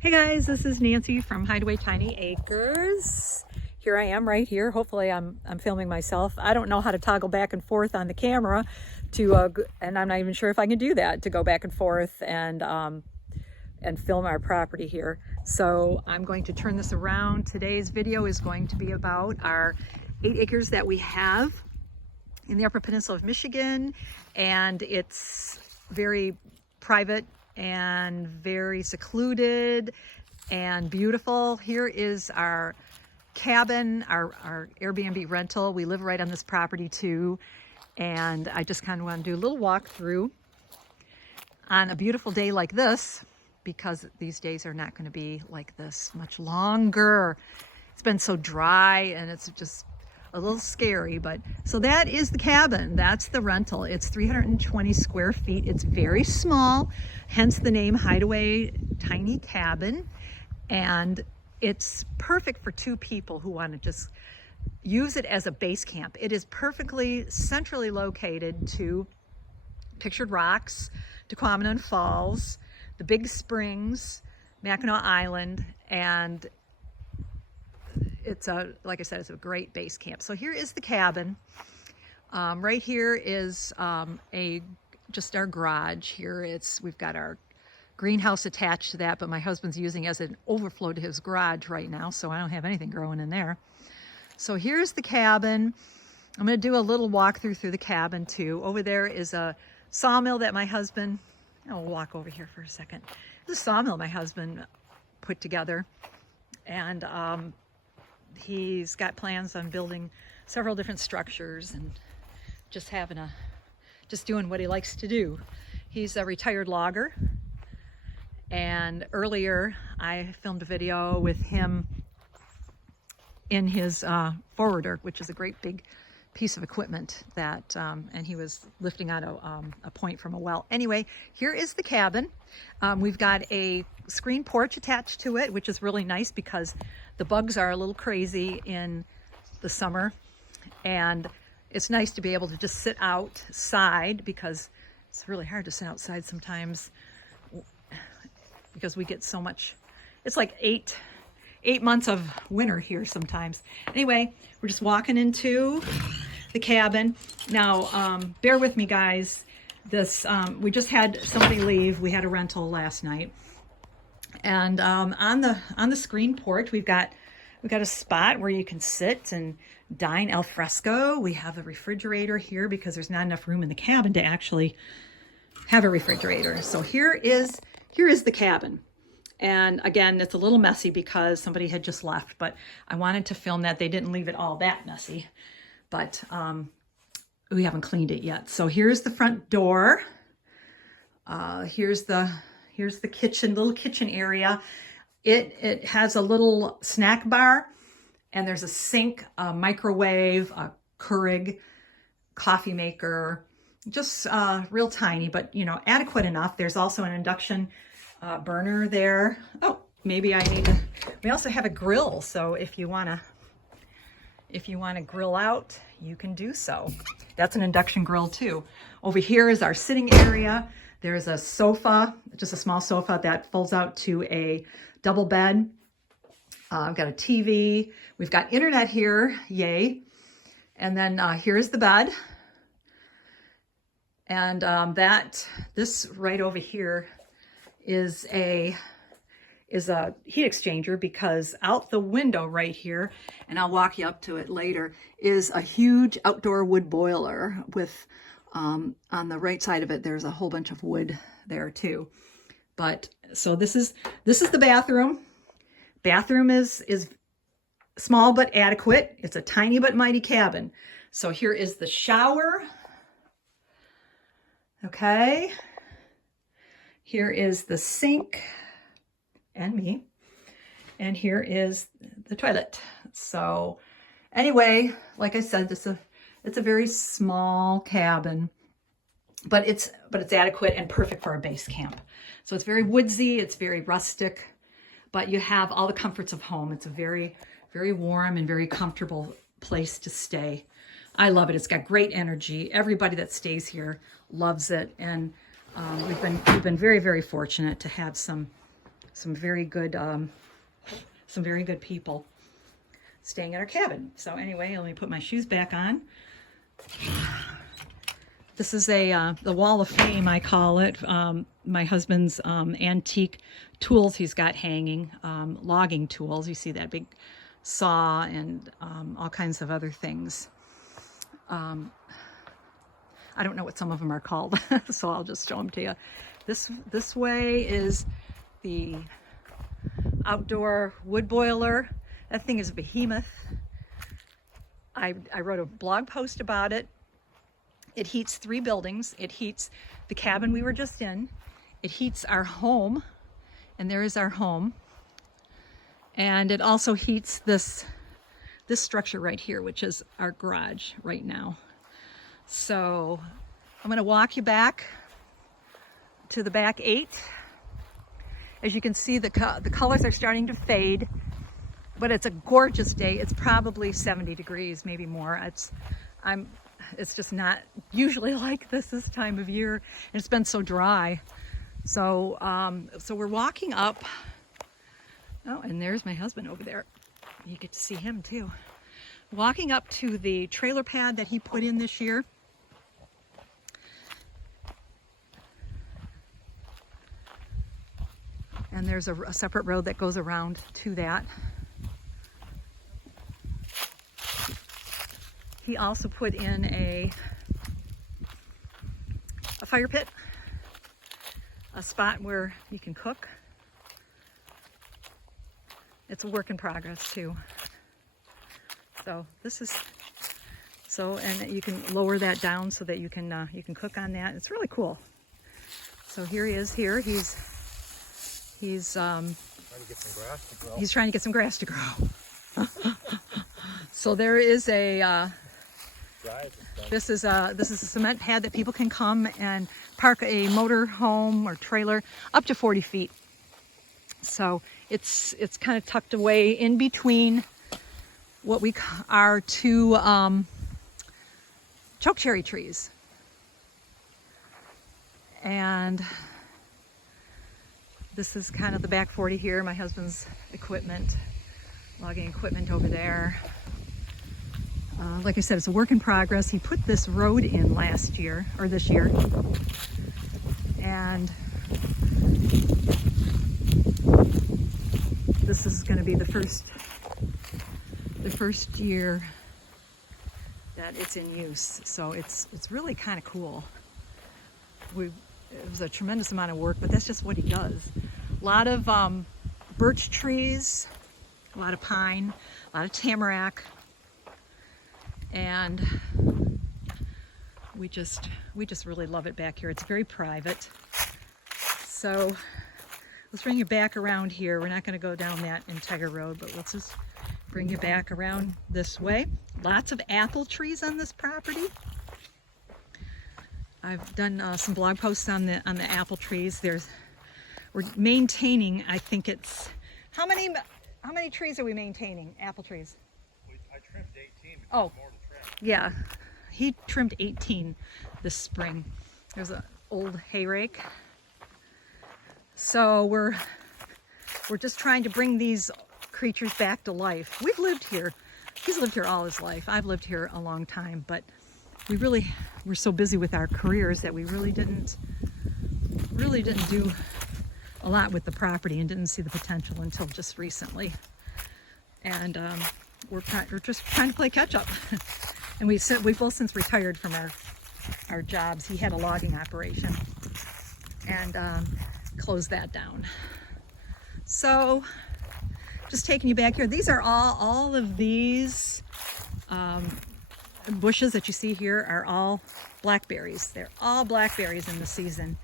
Hey guys, this is Nancy from Hideaway Tiny Acres. Here I am right here. Hopefully I'm filming myself. I don't know how to toggle back and forth on the camera and I'm not even sure if I can do that, to go back and forth and film our property here. So I'm going to turn this around. Today's video is going to be about our 8 acres that we have in the Upper Peninsula of Michigan, and it's very private and very secluded and beautiful. Here is our cabin, our Airbnb rental. We live right on this property too, and I just kind of want to do a little walkthrough on a beautiful day like this, because these days are not going to be like this much longer. It's been so dry and it's just a little scary. But so that is the cabin. That's the rental. It's 320 square feet. It's very small, hence the name Hideaway Tiny Cabin. And it's perfect for 2 people who want to just use it as a base camp. It is perfectly centrally located to Pictured Rocks, Tequamanon Falls, the Big Springs, Mackinac Island, and it's like I said, it's a great base camp. So here is the cabin. Right here is just our garage. Here we've got our greenhouse attached to that, but my husband's using as an overflow to his garage right now, so I don't have anything growing in there. So here's the cabin. I'm going to do a little walkthrough through the cabin too. Over there is a sawmill that my husband, I'll walk over here for a second. This is a sawmill my husband put together, and he's got plans on building several different structures and just doing what he likes to do. He's a retired logger, and earlier I filmed a video with him in his forwarder, which is a great big piece of equipment that, and he was lifting out a point from a well. Anyway, here is the cabin. We've got a screen porch attached to it, which is really nice because the bugs are a little crazy in the summer, and it's nice to be able to just sit outside, because it's really hard to sit outside sometimes because we get so much. It's like eight months of winter here sometimes. Anyway, we're just walking into the cabin. Now, bear with me guys. We just had somebody leave. We had a rental last night. And on the screen porch, we've got a spot where you can sit and dine al fresco. We have a refrigerator here because there's not enough room in the cabin to actually have a refrigerator. So here is the cabin. And again, it's a little messy because somebody had just left, but I wanted to film that. They didn't leave it all that messy, but we haven't cleaned it yet. So here's the front door. Here's the kitchen, little kitchen area. It has a little snack bar, and there's a sink, a microwave, a Keurig coffee maker, just real tiny, but adequate enough. There's also an induction burner there. Oh, maybe we also have a grill. So if you want to grill out, you can do so. That's an induction grill too. Over here is our sitting area. There's a sofa, just a small sofa that folds out to a double bed. I've got a TV. We've got internet here, yay. And then here's the bed. And this right over here is a heat exchanger, because out the window right here, and I'll walk you up to it later, is a huge outdoor wood boiler with on the right side of it there's a whole bunch of wood there too. But so this is the bathroom. Bathroom is small but adequate. It's a tiny but mighty cabin. So here is the shower. Okay. Here is the sink and me. And here is the toilet. So anyway, like I said, it's a very small cabin, but it's adequate and perfect for a base camp. So it's very woodsy, it's very rustic, but you have all the comforts of home. It's a very, very warm and very comfortable place to stay. I love it. It's got great energy. Everybody that stays here loves it. And we've been very, very fortunate to have some some very good people staying at our cabin. So anyway, let me put my shoes back on. This is the wall of fame, I call it. My husband's antique tools he's got hanging, logging tools. You see that big saw and all kinds of other things. I don't know what some of them are called, so I'll just show them to you. This way is the outdoor wood boiler. That thing is a behemoth. I wrote a blog post about it. It heats 3 buildings. It heats the cabin we were just in. It heats our home, and there is our home. And it also heats this structure right here, which is our garage right now. So I'm going to walk you back to the back 8. As you can see, the colors are starting to fade, but it's a gorgeous day. It's probably 70 degrees, maybe more. It's just not usually like this time of year, and it's been so dry. So so we're walking up. Oh, and there's my husband over there. You get to see him too. Walking up to the trailer pad that he put in this year. And there's a separate road that goes around to that. He also put in a fire pit, a spot where you can cook. It's a work in progress too. So this is and you can lower that down so that you can cook on that. It's really cool. So here he is. Here he's trying to get some grass to grow. So there is this is a cement pad that people can come and park a motor home or trailer up to 40 feet. So it's kind of tucked away in between what are 2 chokecherry trees. And this is kind of the back 40 here. My husband's equipment, logging equipment over there. Like I said, it's a work in progress. He put this road in last year, or this year. And this is going to be the first year that it's in use. So it's really kind of cool. It was a tremendous amount of work, but that's just what he does. A lot of birch trees, a lot of pine, a lot of tamarack. And we just really love it back here. It's very private. So let's bring you back around here. We're not going to go down that entire road, but let's just bring you back around this way. Lots of apple trees on this property. I've done some blog posts on the apple trees. We're maintaining, I think it's, how many trees are we maintaining? Apple trees? I trimmed 18. Oh, yeah. He trimmed 18 this spring. There's an old hay rake. So we're just trying to bring these creatures back to life. We've lived here. He's lived here all his life. I've lived here a long time, but we're so busy with our careers that we really didn't do a lot with the property and didn't see the potential until just recently. And we're just trying to play catch up. And we've both since retired from our jobs. He had a logging operation and closed that down. So just taking you back here. These are all of these bushes that you see here are all blackberries. They're all blackberries in the season,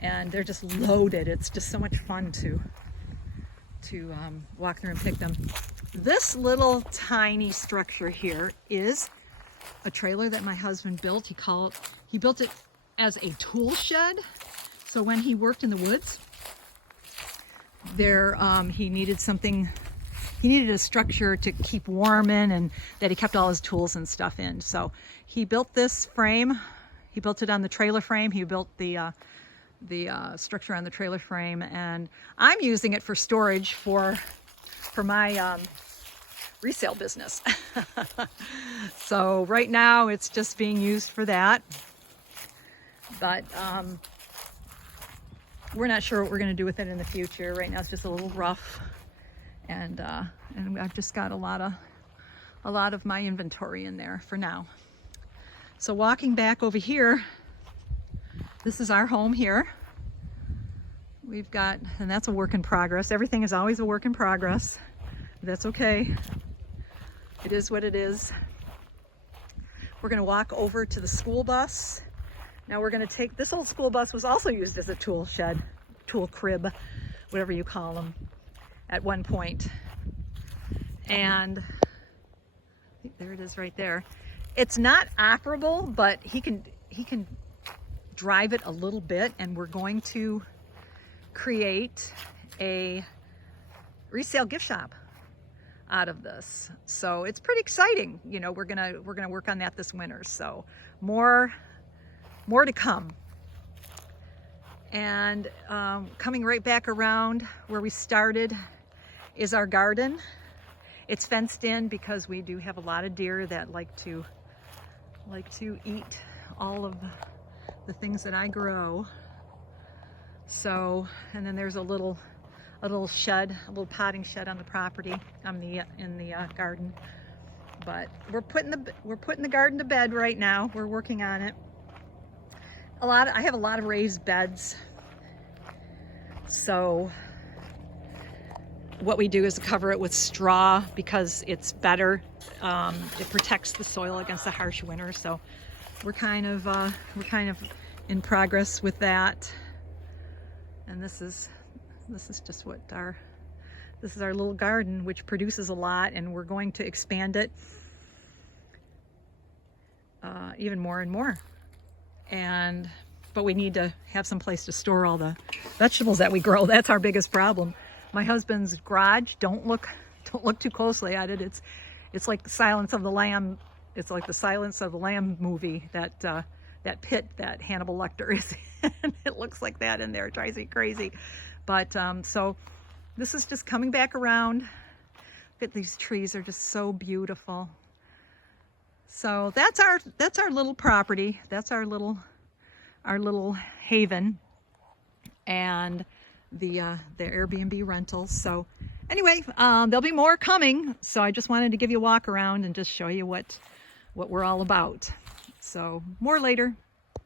and they're just loaded. It's just so much fun to walk through and pick them. This little tiny structure here is a trailer that my husband built. He built it as a tool shed. So when he worked in the woods, he needed a structure to keep warm in, and that he kept all his tools and stuff in. So he built this frame. He built it on the trailer frame. He built the structure on the trailer frame, and I'm using it for storage for my resale business. So right now it's just being used for that, but we're not sure what we're going to do with it in the future. Right now it's just a little rough, and I've just got a lot of my inventory in there for now. So walking back over here, this is our home here. We've got, and that's a work in progress. Everything is always a work in progress. That's okay. It is what it is. We're gonna walk over to the school bus. Now we're gonna take, this old school bus was also used as a tool shed, tool crib, whatever you call them, at one point. And there it is right there. It's not operable, but he can drive it a little bit, and we're going to create a resale gift shop out of this. So it's pretty exciting. You know, we're gonna work on that this winter. So more to come. And coming right back around where we started is our garden. It's fenced in because we do have a lot of deer that like to eat all of the things that I grow. So, and then there's a little shed, a little potting shed on the property, in the garden. But we're putting the garden to bed right now. We're working on it. I have a lot of raised beds. So what we do is cover it with straw because it's better. It protects the soil against the harsh winter. So we're kind of in progress with that. And this is just what this is our little garden, which produces a lot, and we're going to expand it even more and more. But we need to have some place to store all the vegetables that we grow. That's our biggest problem. My husband's garage, don't look too closely at it. It's like the Silence of the Lamb. It's like the Silence of the Lamb movie, that pit that Hannibal Lecter is in. It looks like that in there. It drives me crazy. But so this is just coming back around. Look at these trees, they're just so beautiful. So that's our little property. That's our little haven, and the Airbnb rentals. So anyway, there'll be more coming. So I just wanted to give you a walk around and just show you what we're all about. So more later.